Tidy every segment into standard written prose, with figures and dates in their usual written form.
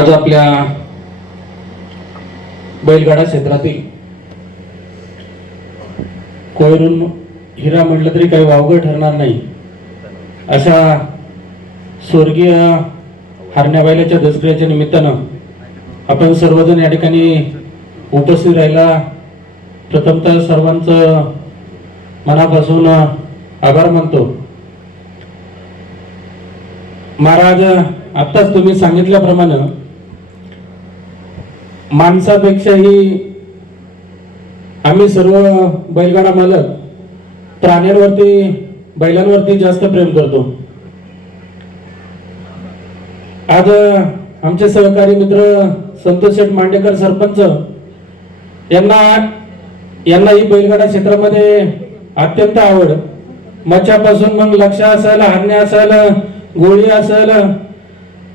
आज आपल्या बैलगाडा क्षेत्रातील कोयरून हिरा म्हटलं तरी काही वावगं ठरणार नाही अशा स्वर्गीय हरण्या बैलाच्या दसऱ्याच्या निमित्तानं आपण सर्वजण या ठिकाणी उपस्थित राहिला प्रथमतः सर्वांचं मनापासून आभार मानतो। महाराज, आत्ताच तुम्ही सांगितल्याप्रमाणे माणसापेक्षाही आम्ही सर्व बैलगाडा मालक प्राण्यांवरती बैलांवरती जास्त प्रेम करतो। आज आमचे सहकारी मित्र संतोष शेठ मांडेकर सरपंच यांना ही बैलगाडा क्षेत्रामध्ये अत्यंत आवड। मच्छापासून मग लक्ष असेल, हरण्या असेल, गोळी असेल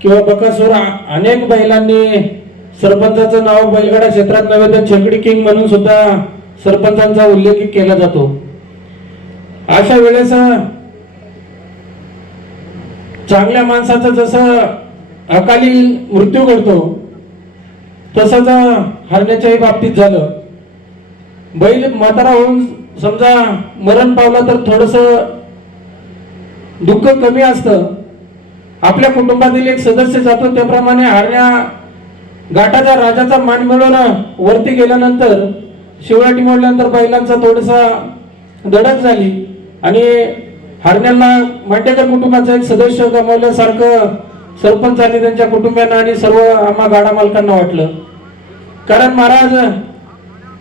किंवा बकासूर, अनेक बैलांनी सरपंचाचं नाव बैलगाडा क्षेत्रात नव्हे तर छकडी किंग म्हणून सुद्धा सरपंचांचा उल्लेख केला जातो। अशा वेळेस चांगल्या माणसाचं जसं अकाली मृत्यू घडतो तसंच हरण्याच्याही बाबतीत झालं। बैल म्हातारा होऊन समजा मरण पावला तर थोडस दुःख कमी असतं। आपल्या कुटुंबातील एक सदस्य जातो त्याप्रमाणे हरण्या घाटाचा राजाचा मान मिळवून वरती गेल्यानंतर शिवराटी मोडल्यानंतर बैलांचा थोडसा धडक झाली आणि हरण्याला मांडेकर कुटुंबाचा एक सदस्य गमावल्यासारखं सरपंचांनी त्यांच्या कुटुंबियांना आणि सर्व आम्हा गाडा मालकांना वाटलं। कारण महाराज,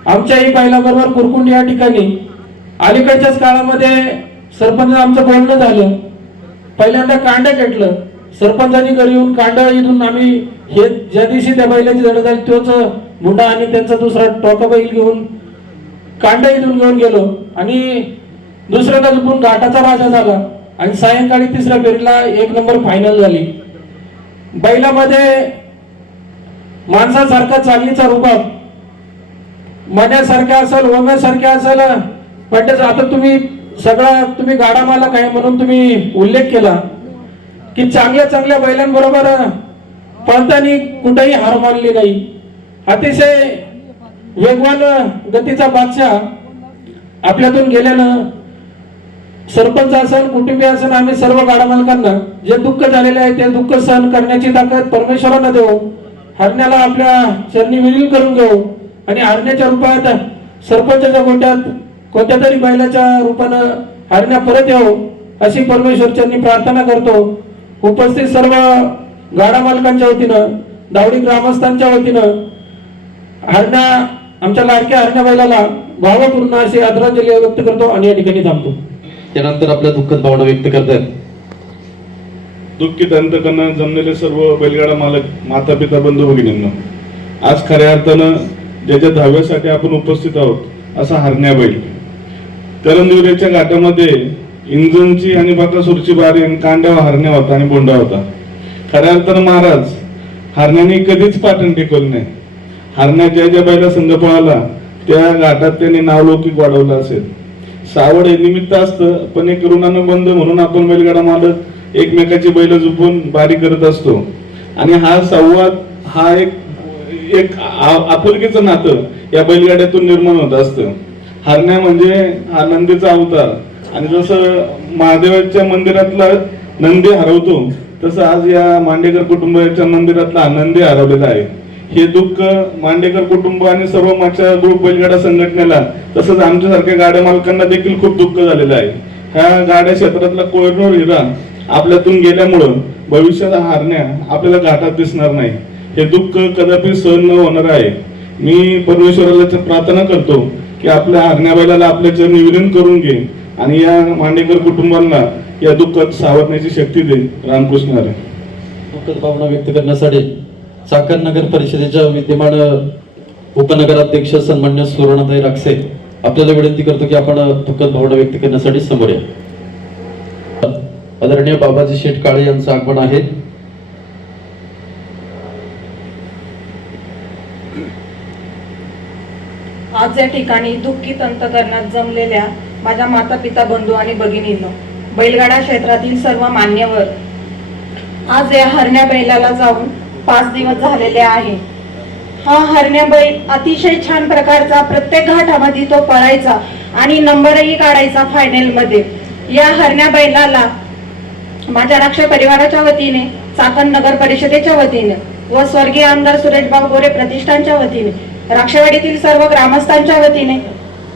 आमच्याही बैलाबरोबर कुरकुंडी या ठिकाणी अलीकडच्याच काळामध्ये सरपंच आमचं बोलणं झालं। पहिल्यांदा कांड घेतलं सरपंचांनी घरी येऊन कांड इथून आम्ही हे ज्या दिवशी त्या बैलाची धडक झाली तोच मुंडा आणि त्यांचा दुसरा टोका बैल घेऊन कांड इथून घेऊन गेलो आणि दुसऱ्याला झुकून घाटाचा राजा झाला आणि सायंकाळी तिसऱ्या फेरीला 1 नंबर फायनल झाली। बैलामध्ये माणसासारखा चालणीचा रुबाब, मण्यासारख्या असेल, ओम्यासारख्या असेल, पण आता तुम्ही गाडा मालक आहे म्हणून तुम्ही उल्लेख केला की चांगल्या चांगल्या बैलांबरोबर पळताना कुठेही हार मानली नाही। अतिशय वेगवान गतीचा बादशाह आपल्यातून गेल्यानं सरपंच असेल, कुटुंबीय असेल, आम्ही सर्व गाडा मालकांना जे दुःख झालेले आहे ते दुःख सहन करण्याची ताकद परमेश्वरानं देऊ। हरण्याला आपल्या चरणी विलीन करून घेऊ आणि हरण्याच्या रूपात सरपंचाच्या गोट्यात कोणत्या तरी बैलाच्या रूपानं हरण्या परत येऊ अशी परमेश्वर चरणी प्रार्थना करतो। उपस्थित सर्व गाडा मालकांच्या वतीनं, दावडी ग्रामस्थांच्या वतीनं हरण्या, आमच्या लाडक्या हरण्या बैलाला भावपूर्ण अशी आदरांजली व्यक्त करतो आणि या ठिकाणी थांबतो। त्यानंतर आपल्या दुःखद भावना व्यक्त करतात दुःखित अंतकरणाने जमलेले सर्व बैलगाडा मालक, माता पिता, बंधू भगिनींना, आज खऱ्या अर्थानं ज्याच्या धाव्यासाठी आपण उपस्थित आहोत असा हरण्या बैल करंदिवऱ्याच्या घाटामध्ये इंजनची आणि बकासूरची बारी आणि कांड्यावर हरण्या होता आणि बोंडा होता। खऱ्या अर्थानं महाराज, हरण्याने कधीच पाटण टिकवलं नाही। हरण्या ज्या बैला संघ पळाला त्या घाटात त्यांनी नावलौकिक वाढवलं असेल। सावड हे निमित्त असतं, पण एक ऋणानुबंध म्हणून आपण बैलगाडा मालक एकमेकाची बैल झुपून बारी करत असतो आणि हा संवाद, हा एक आपुलकीचं नातं या बैलगाड्यातून निर्माण होत असतं। हरण्या म्हणजे हा नंदीचा अवतार आणि जसं महादेवाच्या मंदिरातला नंदी हरवतो तसं आज या मांडेकर कुटुंबाच्या मंदिरातला नंदी हरवलेला आहे। हे दुःख मांडेकर कुटुंब आणि सर्व मच्छा ग्रुप बैलगाडा संघटनेला तसंच आमच्यासारख्या गाड्या मालकांना देखील खूप दुःख झालेलं आहे। ह्या गाड्या क्षेत्रातला कोहिनूर हिरा आपल्यातून गेल्यामुळं भविष्यात हरण्या आपल्याला घाटात दिसणार नाही। हे दुःख कदापि सहन न होणार आहे। मी परमेश्वराला प्रार्थना करतो की आपल्या हरण्या बैलाला आपल्या चरणी विलीन करून घे आणि या मांडेकर कुटुंबाला या दुःखात सावरण्याची शक्ती दे। रामकृष्ण हरी। दुःखद भावना व्यक्त करण्यासाठी चाकण नगर परिषदेच्या विद्यमान उपनगराध्यक्ष सन्मान्य सुवर्णाताई राक्षे आपल्याला विनंती करतो की आपण दुःखद भावना व्यक्त करण्यासाठी समोर या। आदरणीय बाबाजी शेठ काळे यांचं आगमन आहे। आज या ठिकाणी दुःखित अंतकरणात जमलेल्या माझ्या माता पिता, बंधू आणि भगिनींनो, बैलगाडा क्षेत्रातील सर्व मान्यवर, आज या हरण्या बैलाला जाऊन 5 दिवस झालेले आहे. हा हरण्या बैल अतिशय छान प्रकारचा, प्रत्येक घाटामध्ये तो पळायचा आणि नंबरही काढायचा फायनल मध्ये. या हरण्या बैलाला माझ्या राक्ष परिवाराच्या वतीने, चाकण नगर परिषदेच्या वतीने व स्वर्गीय आमदार सुरेशभाऊ गोरे प्रतिष्ठानच्या वतीने, राक्षवाडीतील सर्व ग्रामस्थांच्या वतीने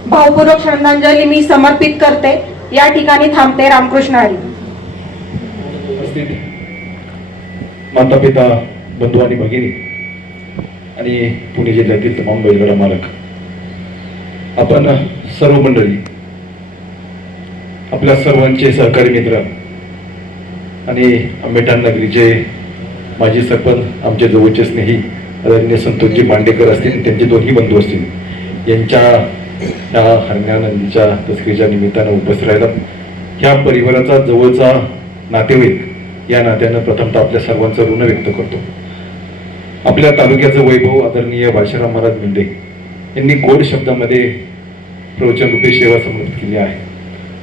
भावपूर्वक श्रद्धांजली मी समर्पित करते. या ठिकाणी थांबते. रामकृष्ण हरी. माता पिता, बंधू आणि भगिनी आणि पुणे जिल्ह्यातील तमाम बैलगाडा मालक, आपण सर्व मंडळी, आपल्या सर्वांचे सहकारी मित्र आणि आंबेठाण नगरीचे माजी सरपंच, आमचे जवळचे स्नेही आदरणीय संतोषजी मांडेकर असतील, त्यांचे दोन्ही बंधू असतील, यांच्या ह्या हरण्या नंदीच्या तस्करीच्या निमित्तानं उपस्थित राहिला. ह्या परिवाराचा जवळचा नातेवाईक या नात्यानं प्रथमतः आपल्या सर्वांचं ऋण व्यक्त करतो. आपल्या तालुक्याचं वैभव आदरणीय बाळशाराम महाराज मेंढे यांनी गोड शब्दामध्ये प्रवचन रूपे सेवा समर्पित केली आहे.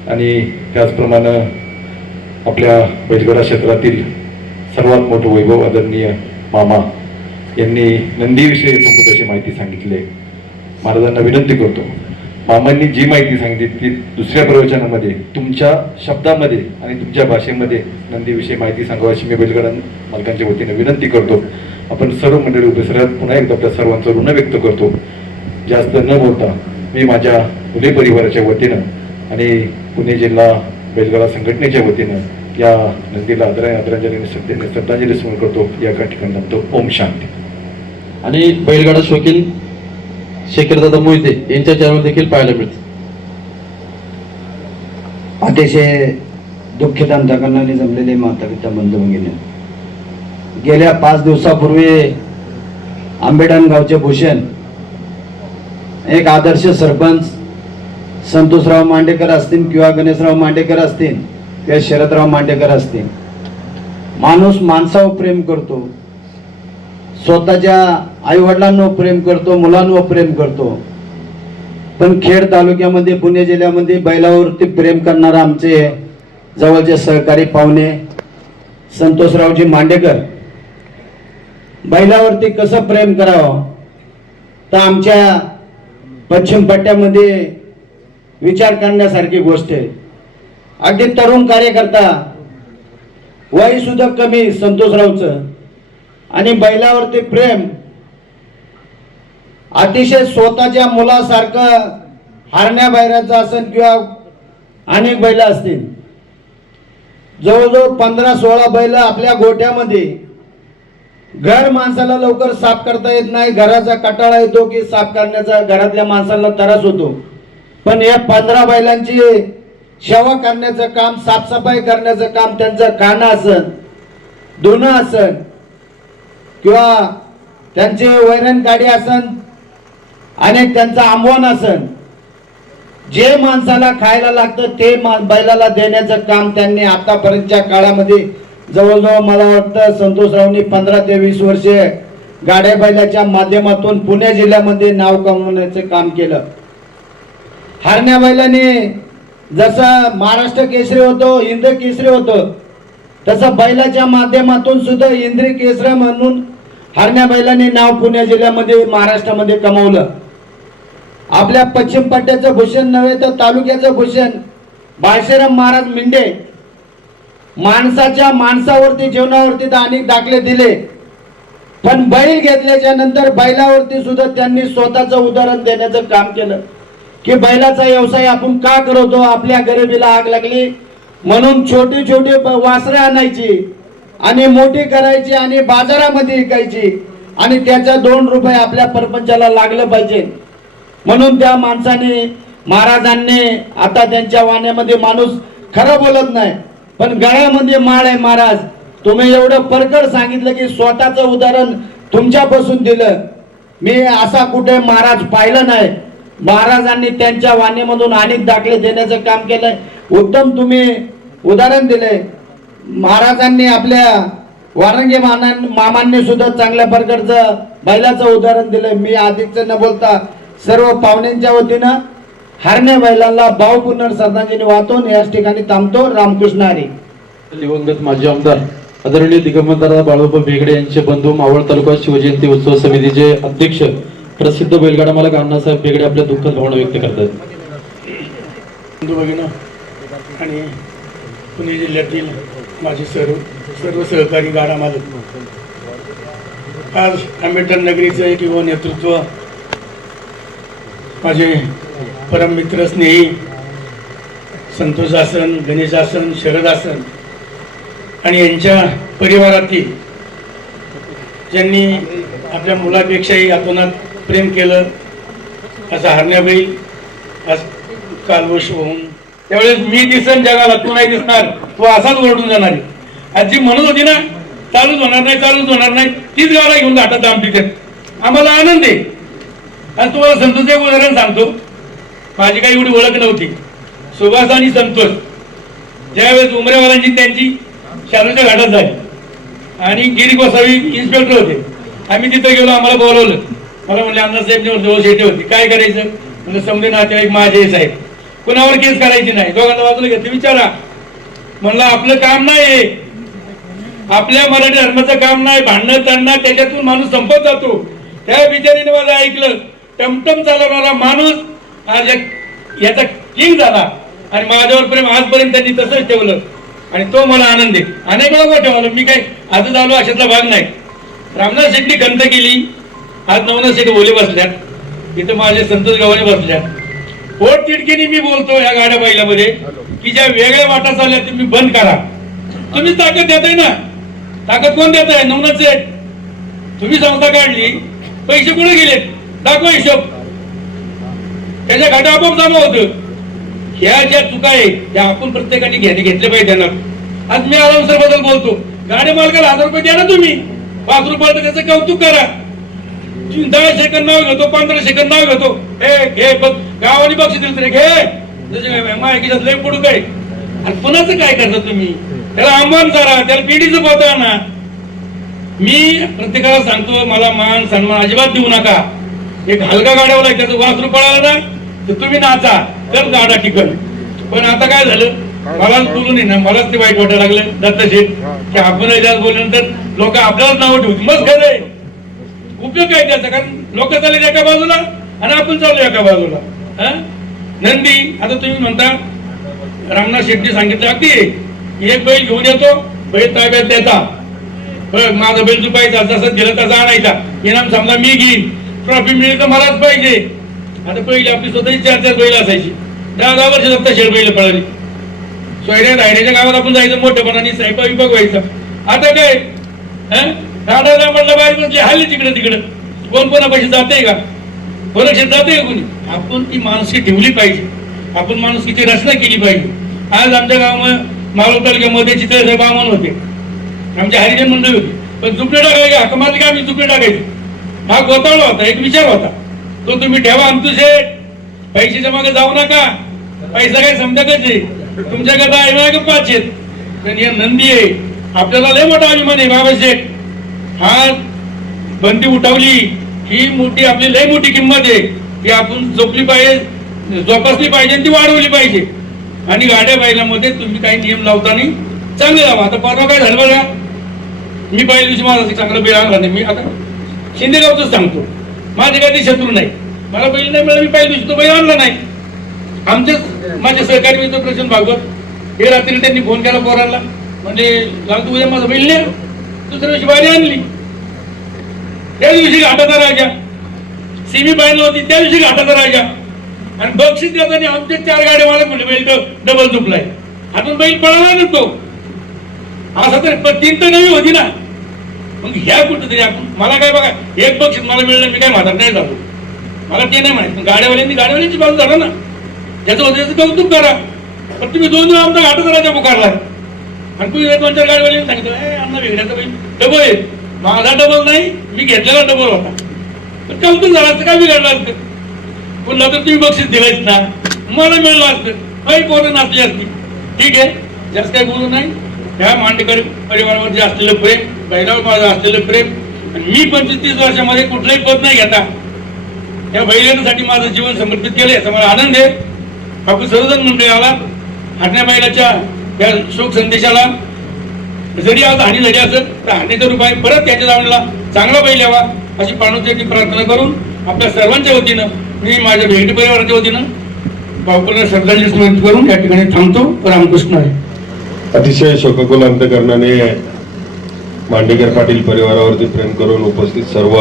आणि त्याचप्रमाणे आपल्या बैलगाडा क्षेत्रातील सर्वात मोठं वैभव आदरणीय मामा यांनी नंदीविषयी यथोचित अशी माहिती सांगितली आहे. महाराजांना विनंती करतो, मामांनी जी माहिती सांगितली ती दुसऱ्या प्रवचनामध्ये तुमच्या शब्दामध्ये आणि तुमच्या भाषेमध्ये नंदीविषयी माहिती सांगावी अशी मी बैलगाडा मालकांच्या वतीने विनंती करतो. आपण सर्व मंडळी उपस्थित पुन्हा एकदा आपल्या सर्वांचं ऋण व्यक्त करतो. जास्त न बोलता मी माझ्या पुणे परिवाराच्या वतीनं आणि पुणे जिल्हा बैलगाडा संघटनेच्या वतीनं या नंदीला आदरांजली श्रद्धांजली समर्पण करतो. या ठिकाणी म्हणतो ओम शांती. आणि बैलगाडा शौकीन शेखरदादा मोहिते यांच्या चॅनल देखील पाहायला मिळते. अतिशय दुःखित अंतकरणाने जमलेले माता पिता बंधू भगिनी, गेल्या 5 दिवसापूर्वी आंबेठाण गावचे भूषण, एक आदर्श सरपंच संतोषराव मांडेकर असतील किंवा गणेशराव मांडेकर असतील किंवा शरदराव मांडेकर असतील, माणूस माणसावर प्रेम करतो, स्वतःच्या आई वडिलांवर प्रेम करतो, मुलांवर प्रेम करतो. पण खेड तालुक्यामध्ये, पुणे जिल्ह्यामध्ये बैलावरती प्रेम करणारा आमचे जवळचे सहकारी पाहुणे संतोषरावजी मांडेकर, बैलावरती कसं प्रेम करावं तर आमच्या पश्चिम पट्ट्यामध्ये विचार करण्यासारखी गोष्ट आहे. अगदी तरुण कार्यकर्ता, वय सुद्धा कमी संतोषरावचं, आणि बैलावरती प्रेम अतिशय स्वतःच्या मुलासारखं. हरण्या बैलाचं असेल किंवा अनेक बैल असतील, जवळजवळ 15-16 बैल आपल्या गोठ्यामध्ये. घर माणसाला लवकर साफ करता येत नाही, घराचा कटाळा येतो की साफ करण्याचा घरातल्या माणसाला त्रास होतो. पण या 15 बैलांची सेवा करण्याचं काम, साफसफाई करण्याचं काम, त्यांचं खाणं असेल, धुणं असेल किंवा त्यांचे वैरण गाडी असेल, अनेक त्यांचं आंबवण असेल, जे माणसाला खायला लागतं ते बैलाला देण्याचं काम त्यांनी आतापर्यंतच्या काळामध्ये जवळजवळ मला वाटतं संतोषरावनी 15 ते 20 वर्षे गाड्या बैलाच्या माध्यमातून पुणे जिल्ह्यामध्ये नाव कमवण्याचं काम केलं. हरण्या बैलाने जसं महाराष्ट्र केसरी होतो, हिंद केसरी होतो, तसं बैलाच्या माध्यमातून सुद्धा इंद्री केसरी म्हणून हरण्या बैलाने नाव पुणे जिल्ह्यामध्ये, महाराष्ट्रामध्ये कमवलं. आपल्या पश्चिम पट्ट्याचं भूषण नव्हे तर तालुक्याचं भूषण बाळशाराम महाराज मेंढे माणसाच्या माणसावरती, जीवनावरती तर अनेक दाखले दिले, पण बैल घेतल्याच्या नंतर बैलावरती सुद्धा त्यांनी स्वतःचं उदाहरण देण्याचं काम केलं की बैलाचा व्यवसाय आपण का करतो. आपल्या गरिबीला आग लागली म्हणून छोटी छोटी वासरे आणायची आणि मोठी करायची आणि बाजारामध्ये विकायची आणि त्याचा 2 रुपये आपल्या परपंचाला लागलं पाहिजे म्हणून त्या माणसाने, महाराजांनी, आता त्यांच्या वाण्यामध्ये माणूस खरं बोलत नाही पण गळ्यामध्ये माळ आहे. महाराज तुम्ही एवढं परकड सांगितलं की स्वतःचं उदाहरण तुमच्यापासून दिलं. मी असा कुठे महाराज पाहिलं नाही. महाराजांनी त्यांच्या वाणीमधून अनेक दाखले देण्याचं काम केलंय. उत्तम तुम्ही उदाहरण दिले. महाराजांनी आपल्या वारंगी मामांनी सुद्धा चांगल्या प्रकारचं बैलाचं उदाहरण दिलंय. मी अधिकच न बोलता सर्व पाहुण्यांच्या वतीनं हरण्या बैलांना भावपूर्ण श्रद्धांजली वाहून याच ठिकाणी थांबतो. रामकृष्ण हरी. दिवंगत माजी आमदार आदरणीय दिगंबरदादा बाळोबा बेगडे यांचे बंधू मावळ तालुका शिवजयंती उत्सव समितीचे अध्यक्ष प्रसिद्ध बैलगाडा मालक अण्णासाहेब बेगडे आपल्या दुःखद भावना व्यक्त करतात. बंधू भगिनी आणि पुणे जिल्ह्यातील माझे सर्व सहकारी गाडा मालक, आज आंबेडकर नगरीचं एक युवा नेतृत्व, माझे परम मित्र स्नेही संतोष आसन, गणेश आसन, शरद आसन आणि यांच्या परिवारातील ज्यांनी आपल्या मुलापेक्षाही आतोनात प्रेम केलं असा हरण्याबाई आज कालवश होऊन, त्यावेळेस मी दिसन जगाला, तू नाही दिसणार, तू असाच ओरडून जाणार आहे. आज जी म्हणत होती ना चालूच होणार नाही, चालूच होणार नाही, तीच गाडा घेऊन जातात आमच्या आम्हाला आनंद आहे. आज तुम्हाला संतोष एक उदाहरण सांगतो. माझी काही एवढी ओळख नव्हती. सुभाष आणि संतोष ज्यावेळेस उमरेवालांची त्यांची शालूच्या घाटात झाली आणि गिरी गोसावी इन्स्पेक्टर होते, आम्ही तिथे गेलो, आम्हाला बोलवलं. मला म्हणले अण्णासाहेब दोष येते होती, काय करायचं म्हणजे समजे नातेवाईक माझे साहेब, कुणावर केस करायची नाही, दोघांना बाजूला घेतलं. विचारा म्हणलं आपलं काम नाही, आपल्या मराठी धर्माचं काम नाही, भांडणं तणणं त्याच्यातून माणूस संपत जातो. त्या बिचारीने माझं ऐकलं. टमटम चालवणारा माणूस आज याचा किंग झाला आणि माझ्यावर प्रेम आजपर्यंत त्यांनी तसंच ठेवलं आणि तो मला आनंद आहे. अनेक वेळा ठेवलं, मी काय आजच आलो अशातला भाग नाही. रामनाथ शेट्टी खंत केली, आज नवनाथ शेट्टी ओले बसल्यात, इथं माझे संतोष गव्हाणे बसल्यात. पोट तिडकीने मी बोलतो या गाड्या बैलामध्ये की ज्या वेगळ्या वाटा चालल्या तुम्ही बंद करा. तुम्ही ताकद देताय ना, ताकद कोण देत आहे? नवनाथ शेठ. तुम्ही संस्था काढली, पैसे कुठे गेलेत? दाखवा हिशोब. त्याच्या घाटा आपोआप जमा होतं. ह्या ज्या चुका आहे त्या आपण प्रत्येकाने घेतल्या पाहिजे त्यांना. आज मी आरामसर बद्दल बोलतो. गाडी मालकाला 1000 रुपये द्या ना तुम्ही, 5 रुपयाचं त्याचं कौतुक करा. 10 सेकंद नाव घेतो, 15 सेकंद नाव घेतो, हे बघ गावाने बक्षीस दिलं तरी घे, मायकीच्यात लय पुढू काय. आणि पुन्हाच काय करता तुम्ही? त्याला आव्हान करा, त्याला पिढीचं पोता ना. मी प्रत्येकाला सांगतो, मला मान सन्मान अजिबात देऊ नका. एक हलका गाड्यावर त्याचं वासरू पळाला ना तर तुम्ही नाचा, तर गाडा टिकल. पण आता काय झालं, मला बोलून ना मलाच ते वाईट वाटायला लागलं दत्तशेठ की आपण जास्त बोलल्यानंतर लोक आपल्यालाच नावं ठेवतील. मग खरंय, उपयोग काय त्याचा? कारण लोक चालले एका बाजूला आणि आपण चाललो एका बाजूला. नंदी, आता तुम्ही म्हणता रामनाथ शेट्टी सांगितलं अगदी, एक बैल घेऊन येतो, बैल ताब्यात द्यायचा, माझा बैल चुकायचा, जसं दिलं तसा आणायचा, इनाम समजा मी घेईन, ट्रॉफी मिळेल तर मलाच पाहिजे. आता पहिली आपली स्वतःची 4-4 बैल असायची, 10-10 वर्ष दत्ता शेड बैल पळाली. सोयऱ्या धायऱ्याच्या गावात आपण जायचं मोठेपणाने, साहेबा विभाग व्हायचा. आता काय गाड्याला म्हटलं बाहेर बसले, हल्ली तिकडे कोण कोणापाशी जाते का? कोणाशी जाते का कोणी? आपण ती माणुसकी ठेवली पाहिजे, आपण माणुसकीची रचना केली पाहिजे. आज आमच्या गावामध्ये मावळ तालुक्यामध्ये चितळे बामण होते, आमच्या हरिजन मंडळी होती, पण चुकडे टाकायचे हक्क मारले का आम्ही चुकडे टाकायचे. हा गोतावळा होता, एक विचार होता, तो तुम्ही ठेवा. आमचं शेठ पैशाच्या मागे जाऊ नका, पैसा काय समजतच आहे तुमच्याकडे आहे का 5 आहेत. पण या नंदी आहे, आपल्याला लय मोठा अभिमान आहे. बाबा शेठ हा बंदी उठवली, ही मोठी आपली लय मोठी किंमत आहे, ती आपण जोपली पाहिजे, जोपासली पाहिजे, ती वाढवली पाहिजे. आणि गाड्या बैलामध्ये तुम्ही काही नियम लावताना चांगले लावा. आता परवा काय झालं बघा, मी पहिल्या दिवशी माझा चांगलं बैल आणला नाही. मी आता शिंदेगावच सांगतो, माझे काही शत्रू नाही, मला बैल नाही मिळाला, मी पहिल्या दिवशी तो बैल आणला नाही. आमचेच माझे सहकारी मित्र प्रशांत भागवत, हे रात्री त्यांनी फोन केला पोरांना, म्हणजे लागतो उद्या माझा बैल नाही. दुसऱ्या दिवशी बारी आणली, त्या दिवशी घाटाचा राजा, सिमी पाहिलं होती त्या दिवशी घाटाचा राजा. आणि बक्षीस देताना आमचे 4 गाड्या मला म्हणले बैल डबल चुकलाय, अजून बैल पळाला ना तो. असं तर 3 तर नवी होती ना. मग ह्या कुठेतरी आपण, मला काय बघा, एक बक्षीस मला मिळलं, मी काय म्हातार नाही जातो, मला ते नाही माहिती. गाड्यावाल्यांची बाजू झाला ना, ज्याचं होतं त्याचं कौतुक करा. पण तुम्ही 2 दिवस आमचा घाटाचा राजा पुकारला आणि तुम्ही 2-4 गाडीवाल्यांनी सांगितलं अण्णा वेगळ्याचा बैल डबल आहे. माझा डबल नाही, मी घेतलेला डबल होता. पण कौतुक झालं असतं, काय बिघडलं असतं? पुन्हा तर तुम्ही बक्षीस दिलायच ना, मला मिळलं असतं, काही पोरं नाचली असती. ठीक आहे, जास्त काही बोलू नाही. ह्या मांडेकर परिवारावरती असलेलं प्रेम, बैलावर माझं असलेलं प्रेम, आणि मी 25-30 वर्षामध्ये कुठलंही पद नाही घेता त्या बैलांसाठी माझं जीवन समर्पित केलं, याचा मला आनंद आहे. आपण सर्वजण मंडळी आला हरण्या बैलाच्या या शोक संदेशाला जरी आज हानी झाली असेल तर हानीचा रुपये परत त्याच्या दावणीला चांगला बैल यावा अशी पाणूची प्रार्थना करून आपल्या सर्वांच्या वतीनं मी माझ्या भेटी परिवाराच्या वतीनं बापूला श्रद्धांजली समर्पित करून या ठिकाणी थांबतो. रामकृष्ण आहे. अतिशय शोकाकुल अंतकरणाने मांडेकर पाटील परिवारावरती प्रेम करून उपस्थित सर्व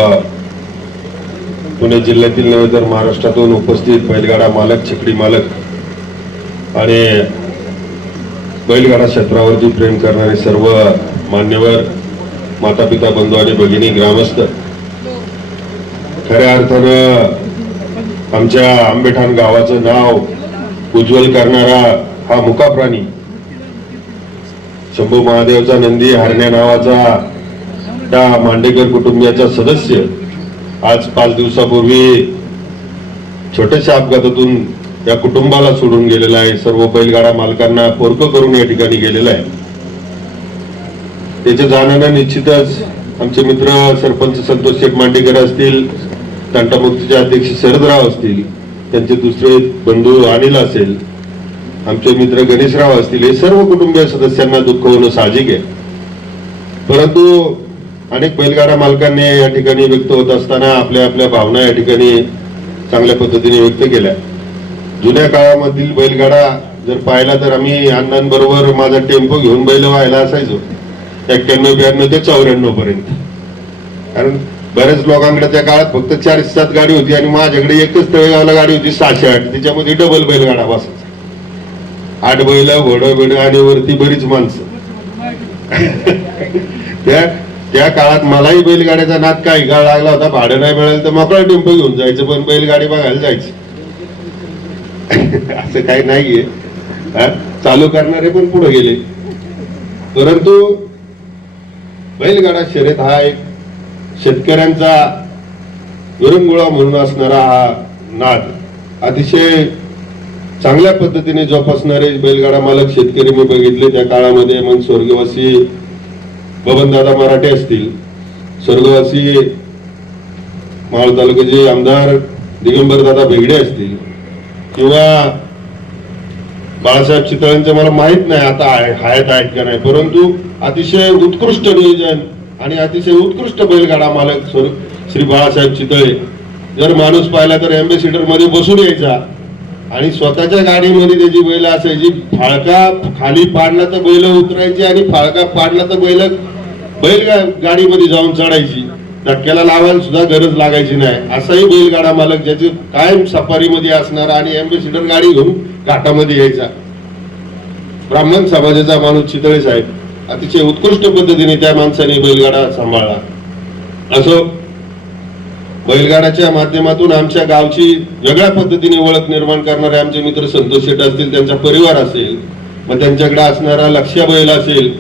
पुणे जिल्ह्यातील नव्हे तर महाराष्ट्रातून उपस्थित बैलगाडा मालक, छकडी मालक आणि बैलगाडा क्षेत्रावरती प्रेम करणारे सर्व मान्यवर, माता पिता, बंधू आणि भगिनी, ग्रामस्थ, खऱ्या अर्थानं आमच्या आंबेठाण गावाचं नाव उज्ज्वल करणारा हा मुका प्राणी, शंभू महादेवचा नंदी हरण्या नावाचा त्या मांडेकर कुटुंबियाचा सदस्य आज 5 दिवसापूर्वी छोट्याशा अपघातातून या कुटुंबाला सोडून गेलेला आहे. सर्व बैलगाडा मालकांना पोरकं करून या ठिकाणी गेलेला आहे. त्याच्या जाण्यानं निश्चितच आमचे मित्र सरपंच संतोष शेठ मांडेकर असतील, तंटामुक्तीचे अध्यक्ष शरदराव असतील, त्यांचे दुसरे बंधू अनिल असेल, आमचे मित्र गणेशराव असतील, हे सर्व कुटुंबीय सदस्यांना दुःख होणं साहजिक आहे. परंतु अनेक बैलगाडा मालकांनी या ठिकाणी व्यक्त होत असताना आपल्या आपल्या भावना या ठिकाणी चांगल्या पद्धतीने व्यक्त केल्या. जुन्या काळामधील बैलगाडा जर पाहिला तर आम्ही अण्णांबरोबर माझा टेम्पो घेऊन बैल व्हायला असायचो 91-92 ते 94 पर्यंत. कारण बऱ्याच लोकांकडे त्या काळात फक्त 4-7 गाडी होती आणि माझ्याकडे एकच तळेगावला गाडी होती 608, त्याच्यामध्ये डबल बैलगाडा बसायचा. 8 बैल, घोडं बिड आणि वरती बरीच माणसं. त्या काळात मलाही बैलगाड्याचा नाद काही काळ लागला होता. भाडं नाही मिळालं तर मोकळा टेम्पो घेऊन जायचं, पण बैलगाडी बघायला जायचं. असं काही नाहीये. चालू करणारे पण पुढे गेले. परंतु बैलगाडा शर्यत हा एक शेतकऱ्यांचा विरंगुळा म्हणून असणारा हा नाद अतिशय चांगल्या पद्धतीने जोपासणारे बैलगाडा मालक शेतकरी मी बघितले त्या काळामध्ये. मग स्वर्गवासी बबनदादा मराठे असतील, स्वर्गवासी मावळ तालुक्याचे आमदार दिगंबरदादा बेगडे असतील किंवा बाळासाहेब चितळ्यांचं मला माहित नाही आता हयात आहेत का नाही, परंतु अतिशय उत्कृष्ट नियोजन आणि अतिशय उत्कृष्ट बैलगाडा मालक श्री बाळासाहेब चितळे. जर माणूस पाहिला तर एम्बेसिडर मध्ये बसून यायचा आणि स्वतःच्या गाडीमध्ये त्याची बैल असायची. फाळका खाली पाडला तर बैल उतरायची आणि फाळका पाडला तर बैल गाडीमध्ये जाऊन चढायची. धक्क्याला लावायला सुद्धा गरज लागायची नाही. असाही बैलगाडा मालक ज्याची कायम सफारीमध्ये असणारा आणि एम्बेसिडर गाडी घेऊन घाटामध्ये यायचा ब्राह्मण समाजाचा माणूस चितळे साहेब. अतिशय उत्कृष्ट पद्धतीने त्या माणसाने बैलगाडा सांभाळला. असो, बैलगाड्याच्या माध्यमातून आमच्या गावची वेगळ्या पद्धतीने ओळख निर्माण करणारे आमचे मित्र संतोष शेठ असतील, त्यांचा परिवार असेल, मग त्यांच्याकडे असणारा लक्ष्या बैल असेल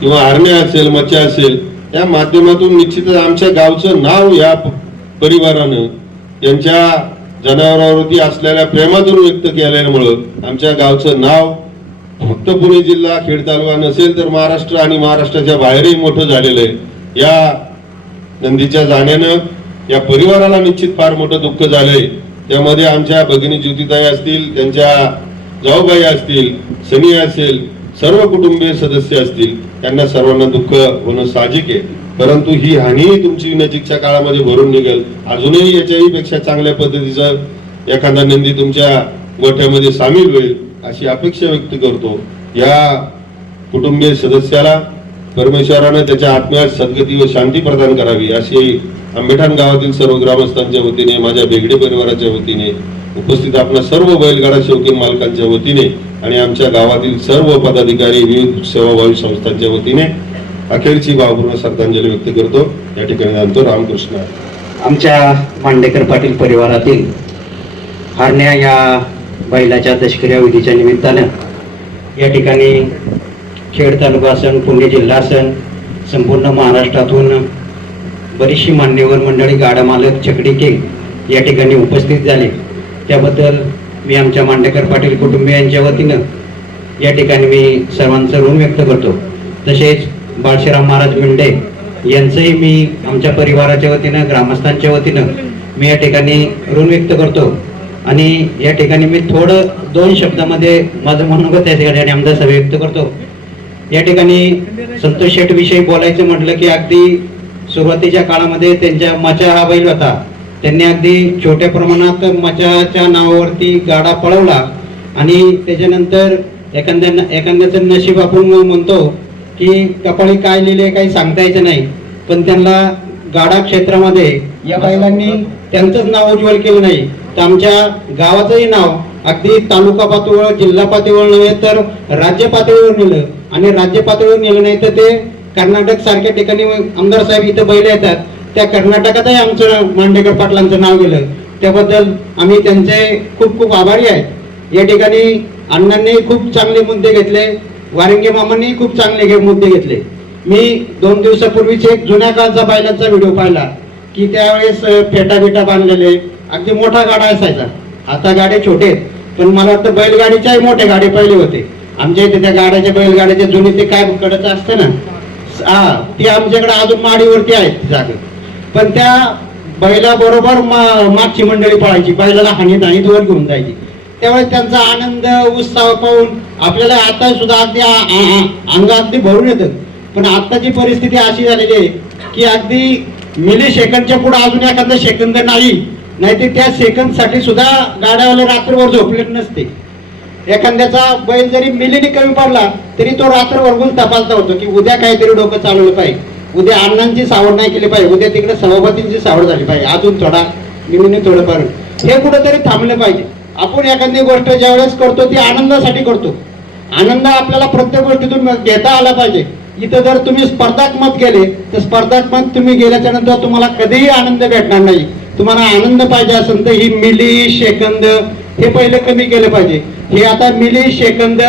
किंवा हरण्या असेल, मच्छा असेल, या माध्यमातून निश्चितच आमच्या गावचं नाव या परिवारानं त्यांच्या जनावरांवरती असलेल्या प्रेमातून व्यक्त केल्यामुळं आमच्या गावचं नाव फक्त पुणे जिल्हा, खेड तालुका नसेल तर महाराष्ट्र आणि महाराष्ट्राच्या बाहेरही मोठं झालेलं आहे. या नंदीच्या जाण्यानं या परिवाराला निश्चित फार मोठं दुःख झालंय. त्यामध्ये आमच्या भगिनी ज्योतिताई असतील, त्यांच्या जाऊबाई असतील, सनी असेल, सर्व कुटुंबीय सदस्य असतील, त्यांना सर्वांना दुःख होणं साहजिक आहे. परंतु ही हानी तुमची नजीकच्या काळामध्ये भरून निघेल. अजूनही याच्याही पेक्षा चांगल्या पद्धतीचं एखादा नंदी तुमच्या गोठ्यामध्ये सामील होईल अशी अपेक्षा व्यक्त करतो. या कुटुंबीय सदस्याला परमेश्वरानं त्याच्या आत्म्यात सद्गती व शांती प्रदान करावी अशी आंबेठाण गावातील सर्व ग्रामस्थांच्या वतीने, माझ्या बेगडे परिवाराच्या वतीने, उपस्थित आपल्या सर्व बैलगाडा शौकीन मालकांच्या वतीने आणि आमच्या गावातील सर्व पदाधिकारी, विविध सेवाभावी संस्थांच्या वतीने अखेरची भावपूर्ण श्रद्धांजली व्यक्त करतो. या ठिकाणी जाणतो. रामकृष्ण. आमच्या मांडेकर पाटील परिवारातील हरण्या या बैलाच्या दशकर्या विधीच्या निमित्तानं या ठिकाणी खेड तालुका असन, पुणे जिल्हा असन, संपूर्ण महाराष्ट्रातून बरीचशी मान्यवर मंडळी, गाडा मालक, छकडी किंग या ठिकाणी उपस्थित झाले. त्याबद्दल मी आमच्या मांडेकर पाटील कुटुंबियांच्या वतीनं या ठिकाणी मी सर्वांचं ऋण व्यक्त करतो. तसेच बाळशीराम महाराज मेंढे यांचंही मी आमच्या परिवाराच्या वतीनं, ग्रामस्थांच्या वतीनं मी या ठिकाणी ऋण व्यक्त करतो. आणि या ठिकाणी मी थोडं 2 शब्दामध्ये माझं म्हणणं त्या ठिकाणी आमदार सभा व्यक्त करतो. या ठिकाणी संतोष शेठ विषयी बोलायचं म्हटलं की अगदी सुरुवातीच्या काळामध्ये त्यांच्या मचा हा बैल होता. त्यांनी अगदी छोट्या प्रमाणात मचाच्या नावावरती गाडा पळवला आणि त्याच्यानंतर एखाद्याचं नशीब आपण म्हणतो की कपाळी काय लिहिले काही सांगता यायचं नाही, पण त्यांना गाडा क्षेत्रामध्ये या बैलांनी त्यांचंच नाव उज्ज्वल केलं नाही तर आमच्या गावाचंही नाव अगदी तालुका पातळीवर जिल्हा पातळीवर नव्हे तर राज्य पातळीवर नेलं. आणि राज्य पातळीवर नेलं नाही तर ते कर्नाटक सारख्या ठिकाणी आमदार साहेब इथं बैल येतात, त्या कर्नाटकातही आमचं मांडेकर पाटलांचं नाव गेलं. त्याबद्दल आम्ही त्यांचे खूप खूप आभारी आहे. या ठिकाणी अण्णांनी खूप चांगले मुद्दे घेतले, वारिंगे मामांनी खूप चांगले मुद्दे घेतले. मी 2 दिवसापूर्वीच एक जुन्या काळचा बैलांचा व्हिडिओ पाहिला की त्यावेळेस फेटा बिटा बांधलेले, अगदी मोठा गाडा असायचा. आता गाडे छोटे आहेत, पण मला वाटतं बैलगाडीच्याही मोठे गाडे पहिले होते. आमच्या इथे त्या गाड्याच्या बैलगाड्याच्या जुने ते काय कडचं असतं ना, ती आमच्याकडे अजून माडीवरती आहेत जागा. पण त्या बैलाबरोबर मागची मंडळी पळायची, बैलाला हानीत वर घेऊन जायची. त्यावेळेस त्यांचा आनंद उत्साह पाहून आपल्याला आता सुद्धा अगदी अंग अगदी भरून येतं. पण आताची परिस्थिती अशी झालेली आहे की अगदी मिली सेकंदच्या पुढे अजून एखादा सेकंद नाही तर त्या सेकंद साठी सुद्धा गाड्यावाले रात्रभर झोपलेत नसते. एखाद्याचा बैल जरी मिलीने कमी पडला तरी तो रात्रभर गुल तपासता होतो की उद्या काहीतरी डोकं चालवलं पाहिजे, उद्या अण्णांची सावड नाही केली पाहिजे, उद्या तिकडे सभापतींची सावड झाली पाहिजे, अजून थोडा मिलीने थोडंफार हे कुठंतरी थांबलं पाहिजे. आपण एखादी गोष्ट ज्यावेळेस करतो ती आनंदासाठी करतो. आनंद आपल्याला प्रत्येक गोष्टीतून घेता आला पाहिजे. इथं जर तुम्ही स्पर्धात्मक गेले तर स्पर्धात्मक तुम्ही गेल्याच्या नंतर तुम्हाला कधीही आनंद भेटणार नाही. तुम्हाला आनंद पाहिजे असेल तर ही मिली सेकंद हे पहिले कमी केलं पाहिजे. हे आता मिली सेकंद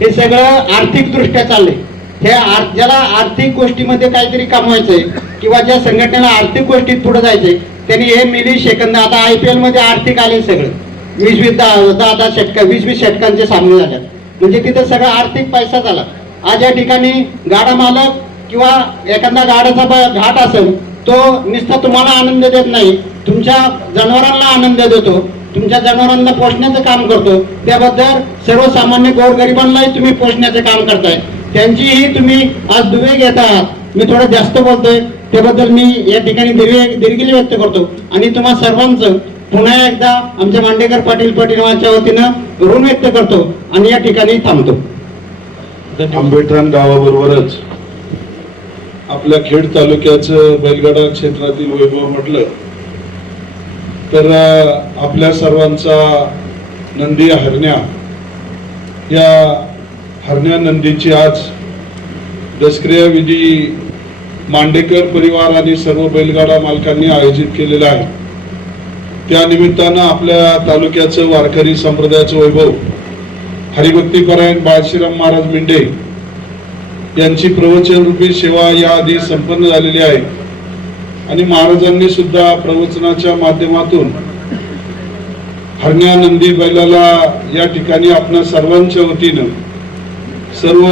हे सगळं आर्थिक दृष्ट्या चाललंय. हे ज्याला आर्थिक गोष्टीमध्ये काहीतरी कमवायचंय किंवा ज्या संघटनेला आर्थिक गोष्टीत पुढे जायचंय त्यांनी हे मिली सेकंद, आता IPL मध्ये आर्थिक आले सगळं 20-10 षटक 20-20 षटकांचे सामने झाले म्हणजे तिथे सगळा आर्थिक पैसा झाला. आज या ठिकाणी गाडा मालक किंवा एखादा गाड्याचा घाट असेल तो नुसता तुम्हाला आनंद देत नाही, तुमच्या जनावरांना आनंद देतो, तुमच्या जनावरांना पोषण्याचं काम करतो. त्याबद्दल सर्वसामान्य गोरगरिबांनाही तुम्ही पोषण्याचे काम करताय, त्यांचीही तुम्ही आज दुवे घेत आहात. मी थोडं जास्त बोलतोय त्याबद्दल मी या ठिकाणी दिलगिरी व्यक्त करतो आणि तुम्हा सर्वांचं पुन्हा एकदा आमच्या मांडेकर पाटील परिवाराच्या वतीनं ऋण व्यक्त करतो आणि या ठिकाणी थांबतो. आंबेठाण गावाबरोबरच आपल्या खेड तालुक्याचं बैलगाडा क्षेत्रातील वैभव म्हटलं तर आपल्या सर्वांचा नंदी हरण्या, या हरण्या नंदीची आज दसक्रिया विधी मांडेकर परिवार आणि सर्व बैलगाडा मालकांनी आयोजित केलेला आहे. त्या निमित्तानं आपल्या तालुक्याचं वारकरी संप्रदायाचं वैभव हरिभक्तीपरायण बाळश्रीराम महाराज मेंढे यांची प्रवचन रूपी सेवा याआधी संपन्न झालेली आहे आणि महाराजांनी सुद्धा प्रवचनाच्या माध्यमातून हरण्या नंदी बैलाला या ठिकाणी आपल्या सर्वांच्या वतीनं सर्व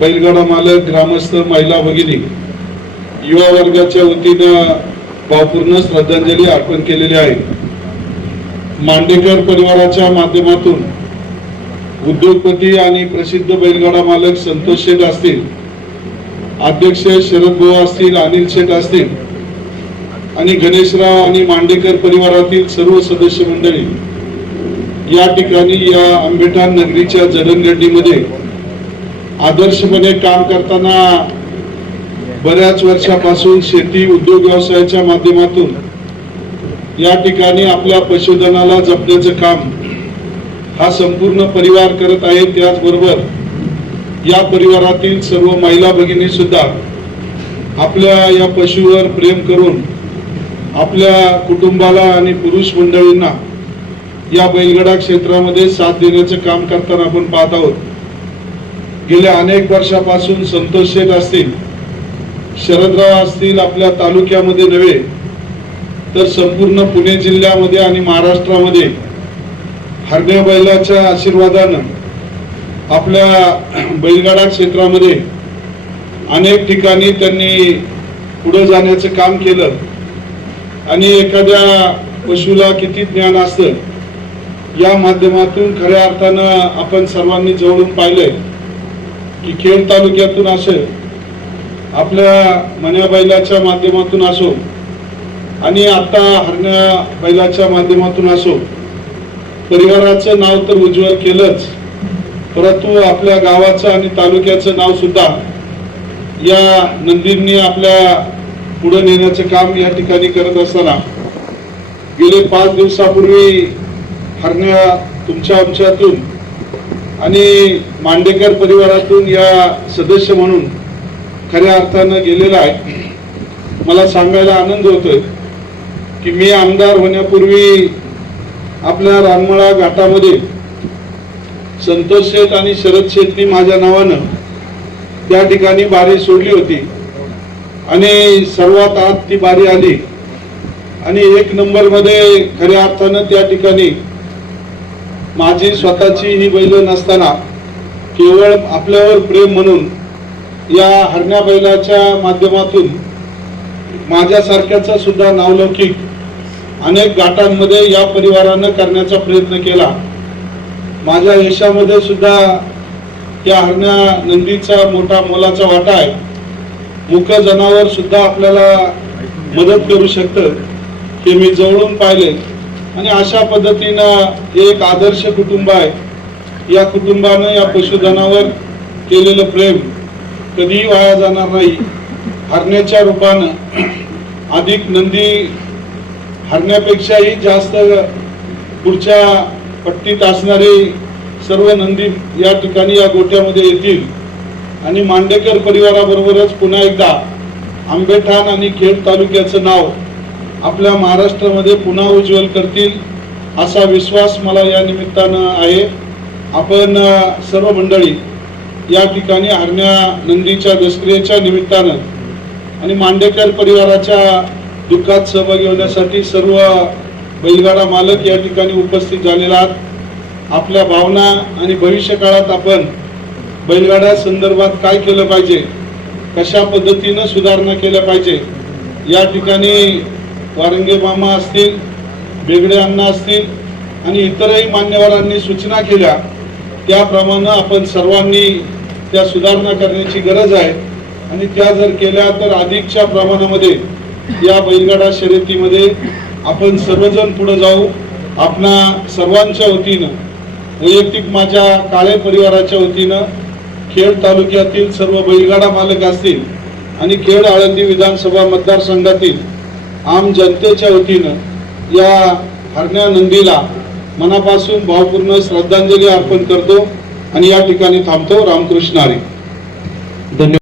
बैलगाडा मालक, ग्रामस्थ, महिला भगिनी, युवा वर्गाच्या वतीनं भावपूर्ण श्रद्धांजली अर्पण केलेली आहे. मांडेकर परिवाराच्या माध्यमातून उद्योगपती आणि प्रसिद्ध बैलगाडा मालक संतोष शेठ असतील, अध्यक्ष शरद भाऊ असतील, अनिल शेठ असतील आणि गणेशराव आणि मांडेकर परिवारातील सर्व सदस्य मंडळी या ठिकाणी या आंबेठाण नगरीच्या जडणघडणीमध्ये आदर्शपणे काम करताना बऱ्याच वर्षापासून शेती उद्योग व्यवसायाच्या माध्यमातून या ठिकाणी आपल्या पशुधनाला जपण्याचं काम हा संपूर्ण परिवार करत आहे. त्याचबरोबर या परिवारातील सर्व महिला भगिनी सुद्धा आपल्या या पशुवर प्रेम करून आपल्या कुटुंबाला आणि पुरुष मंडळींना या बैलगाडा क्षेत्रामध्ये साथ देण्याचं काम करताना आपण पाहत आहोत. गेल्या अनेक वर्षापासून संतोष शेठ असतील, शरदराव असतील, आपल्या तालुक्यामध्ये नव्हे तर संपूर्ण पुणे जिल्ह्यामध्ये आणि महाराष्ट्रामध्ये हरण्या बैलाच्या आशीर्वादानं आपल्या बैलगाडा क्षेत्रामध्ये अनेक ठिकाणी त्यांनी पुढे जाण्याचं काम केलं आणि एखाद्या पशुला किती ज्ञान असतं या माध्यमातून खऱ्या अर्थानं आपण सर्वांनी जवळून पाहिलंय की खेड तालुक्यातून असो, आपल्या मन्या बैलाच्या माध्यमातून असो आणि आता हरण्या बैलाच्या माध्यमातून असो, परिवाराचं नाव तर उज्ज्वल केलंच, परंतु आपल्या गावाचं आणि तालुक्याचं नाव सुद्धा या नंदींनी आपल्या पुढे नेण्याचं काम या ठिकाणी करत असताना गेले 5 दिवसापूर्वी हरण्या तुमच्या आमच्यातून आणि मांडेकर परिवारातून या सदस्य म्हणून खऱ्या अर्थानं गेलेला आहे. मला सांगायला आनंद होतोय की मी आमदार होण्यापूर्वी आपल्या रानमळा घाटामध्ये संतोष शेठ आणि शरद शेठनी माझ्या नावानं त्या ठिकाणी बारी सोडली होती आणि सर्वात आत ती बारी आली आणि 1 नंबर मध्ये खऱ्या अर्थानं त्या ठिकाणी माझी स्वतःची ही बैल नसताना केवळ आपल्यावर प्रेम म्हणून या हरण्या बैलाच्या माध्यमातून माझ्यासारख्याचा सुद्धा नावलौकिक अनेक घाटांमध्ये या परिवारानं करण्याचा प्रयत्न केला. माझ्या यशामध्ये सुद्धा या हरण्या नंदीचा मोठा मोलाचा वाटा आहे. मुक जनावर सुद्धा आपल्याला मदत करू शकतं हे मी जवळून पाहिले आणि अशा पद्धतीनं एक आदर्श कुटुंब आहे. या कुटुंबानं या पशुधनावर केलेलं प्रेम कधीही वाया जाणार नाही. हरण्याच्या रूपानं अधिक नंदी हरण्यापेक्षाही जास्त पुढच्या पट्टीत असणारे सर्व नंदी या ठिकाणी या गोट्यामध्ये येतील आणि मांडेकर परिवाराबरोबरच पुन्हा एकदा आंबेठाण आणि खेड तालुक्याचं नाव आपल्या महाराष्ट्रामध्ये पुन्हा उज्ज्वल करतील असा विश्वास मला या निमित्तानं आहे. आपण सर्व मंडळी या ठिकाणी हरण्या नंदीच्या दसऱ्याच्या निमित्तानं आणि मांडेकर परिवाराच्या दुःखात सहभागी होण्यासाठी सर्व बैलगाडा मालक या ठिकाणी उपस्थित झालेला आहात. आपल्या भावना आणि भविष्य काळात आपण बैलगाड्या संदर्भात काय केलं पाहिजे, कशा पद्धतीनं सुधारणा केल्या पाहिजे, या ठिकाणी वारंगे मामा असतील, बेगडे अण्णा असतील आणि इतरही मान्यवरांनी सूचना केल्या. त्याप्रमाणे आपण सर्वांनी त्या सुधारणा करण्याची गरज आहे आणि त्या जर केल्या तर अधिकच्या प्रमाणामध्ये या बैलगाडा शर्यतीमध्ये आपण सर्वजण पुढे जाऊ. आपणा सर्वांच्या वतीनं, वैयक्तिक माझ्या काळे परिवाराच्या वतीनं, खेड तालुक्यातील सर्व बैलगाडा मालक असतील आणि खेड आळंदी विधानसभा मतदारसंघातील आम जनतेच्या वतीनं या हरण्या नंदीला मनापासून भावपूर्ण श्रद्धांजली अर्पण करतो आणि या ठिकाणी थांबतो. रामकृष्ण हरी. धन्यवाद.